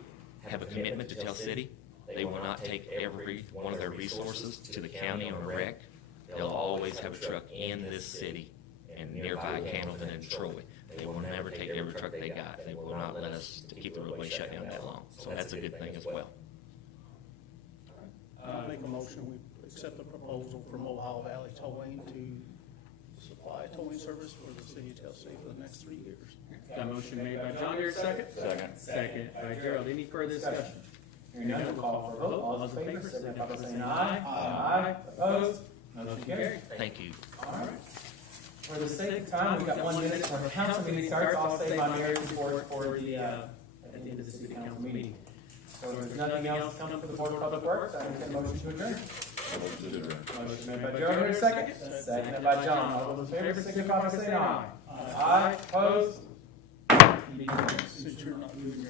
have a commitment to Tell City. They will not take every one of their resources to the county on a wreck. They'll always have a truck in this city and nearby Camden and Troy. They will never take every truck they got. They will not let us to keep the roadway shut down that long. So that's a good thing as well. Make a motion, we accept the proposal from Ohio Valley Towing to supply towing service for the city of Tennessee for the next 3 years. Got a motion made by John, here, second? Second. Second by Gerald. Any further discussion? Hearing none, we'll call for a vote. All those in favor, signify by saying aye. Aye. Opposed? Motion carried. Thank you. All right. For the sake of time, we've got 1 minute for our council meeting starts. I'll save my mayor's report for the, at the end of the city council meeting. So if there's nothing else coming for the Board of Public Works, I entertain a motion to adjourn. Motion made by Gerald, here, second. Seconded by John. All those in favor, signify by saying aye. Aye. Opposed? Meeting adjourned. Since you're not doing your